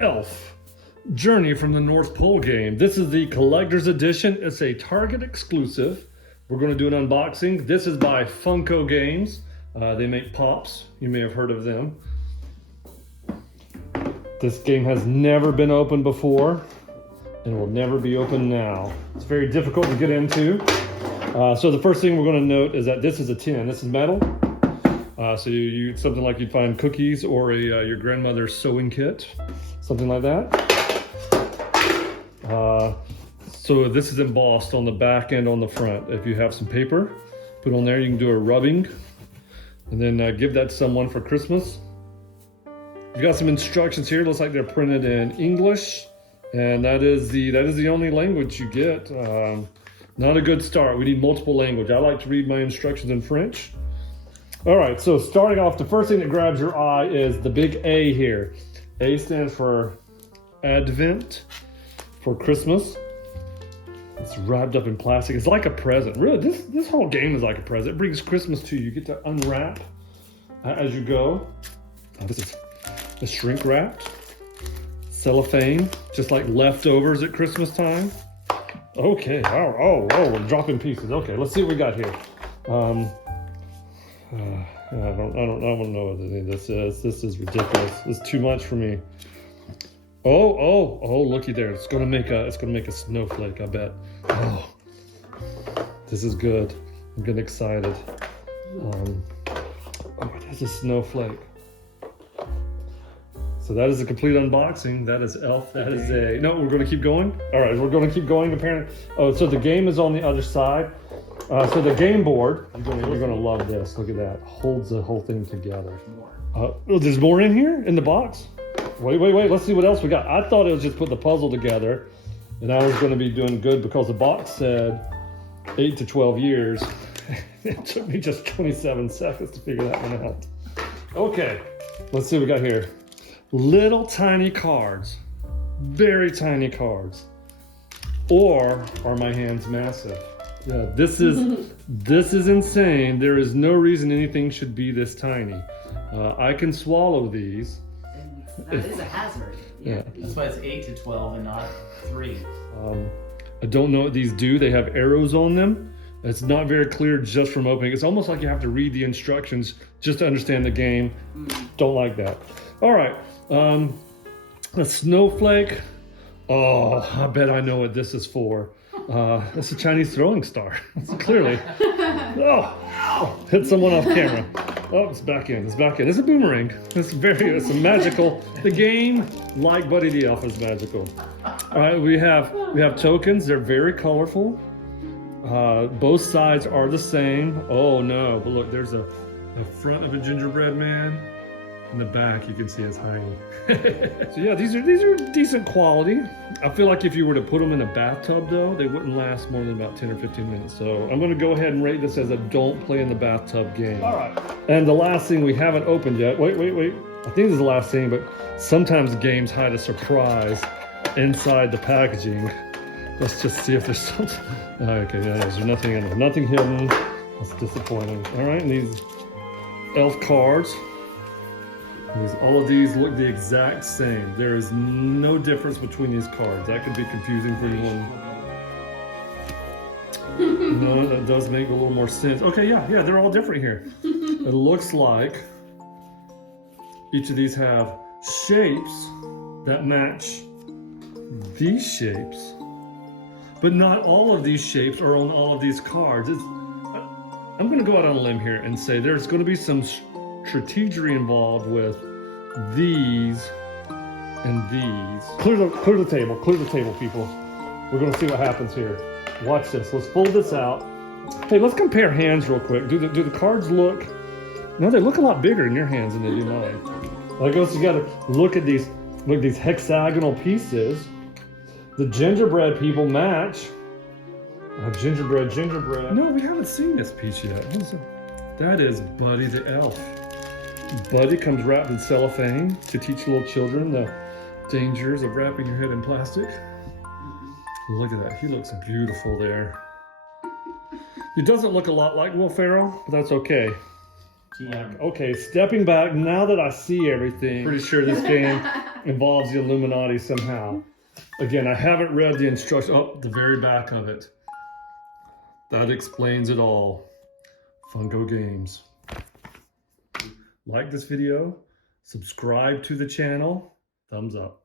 Elf Journey from the North Pole game. This is the collector's edition. It's a Target exclusive. We're going to do an unboxing. This is by Funko Games. They make pops. You may have heard of them. This game has never been opened before and will never be opened now. It's very difficult to get into. So the first thing we're going to note is that this is a tin. This is metal. So you something like you'd find cookies or your grandmother's sewing kit, something like that. So this is embossed on the back and on the front. If you have some paper, put on there. You can do a rubbing, and then give that to someone for Christmas. You've got some instructions here. Looks like they're printed in English, and that is the only language you get. Not a good start. We need multiple language. I like to read my instructions in French. All right, so starting off, the first thing that grabs your eye is the big A here. A stands for Advent, for Christmas. It's wrapped up in plastic. It's like a present. Really, this whole game is like a present. It brings Christmas to you. You get to unwrap as you go. This is shrink wrapped, cellophane, just like leftovers at Christmas time. Okay, oh, we're dropping pieces. Okay, let's see what we got here. I don't know what any of this is. This is ridiculous. This is too much for me. Oh, looky there. It's gonna make a snowflake, I bet. Oh, this is good. I'm getting excited. It is a snowflake. So that is a complete unboxing. That is Elf. That is a... No, we're going to keep going? All right, we're going to keep going, apparently. Oh, so the game is on the other side. So the game board, you're going to love this. Look at that. Holds the whole thing together. There's more in here? In the box? Wait. Let's see what else we got. I thought it was just put the puzzle together, and I was going to be doing good because the box said 8 to 12 years. It took me just 27 seconds to figure that one out. Okay, let's see what we got here. Little tiny cards, very tiny cards, or are my hands massive? Yeah, this is insane. There is no reason anything should be this tiny. I can swallow these. That is a hazard. Yeah. That's why it's 8 to 12 and not 3. I don't know what these do. They have arrows on them. It's not very clear just from opening. It's almost like you have to read the instructions just to understand the game. Don't like that. All right. A snowflake. Oh, I bet I know what this is for. It's a Chinese throwing star. Clearly. Oh, hit someone off camera. Oh, it's back in. It's a boomerang. It's a magical. The game, like Buddy the Elf, is magical. All right, we have tokens. They're very colorful. Both sides are the same. Oh no, but look, there's a front of a gingerbread man. In the back, you can see it's tiny. So yeah, these are decent quality. I feel like if you were to put them in a bathtub though, they wouldn't last more than about 10 or 15 minutes. So I'm gonna go ahead and rate this as a don't play in the bathtub game. All right. And the last thing we haven't opened yet. Wait. I think this is the last thing, but sometimes games hide a surprise inside the packaging. Let's just see if there's something. Okay, yeah, there's nothing in there. Nothing hidden. That's disappointing. All right, and these elf cards. All of these look the exact same. There is no difference between these cards. That could be confusing for anyone. No, that does make a little more sense. Okay, yeah, they're all different here. It looks like each of these have shapes that match these shapes. But not all of these shapes are on all of these cards. I'm going to go out on a limb here and say there's going to be some strategy involved with these and these. Clear the table, people. We're going to see what happens here. Watch this. Let's fold this out. Hey, let's compare hands real quick. Do the cards look? No, they look a lot bigger in your hands than they do mine. Like, let's together. Look at these. Look at these hexagonal pieces. The gingerbread people match. Gingerbread. No, we haven't seen this piece yet. What is it? That is Buddy the Elf. Buddy comes wrapped in cellophane to teach little children the dangers of wrapping your head in plastic. Look at that. He looks beautiful there. He doesn't look a lot like Will Ferrell, but that's okay. Okay, stepping back, now that I see everything, pretty sure this game involves the Illuminati somehow. Again, I haven't read the instructions. Oh, the very back of it. That explains it all. Funko Games. Like this video, subscribe to the channel, thumbs up.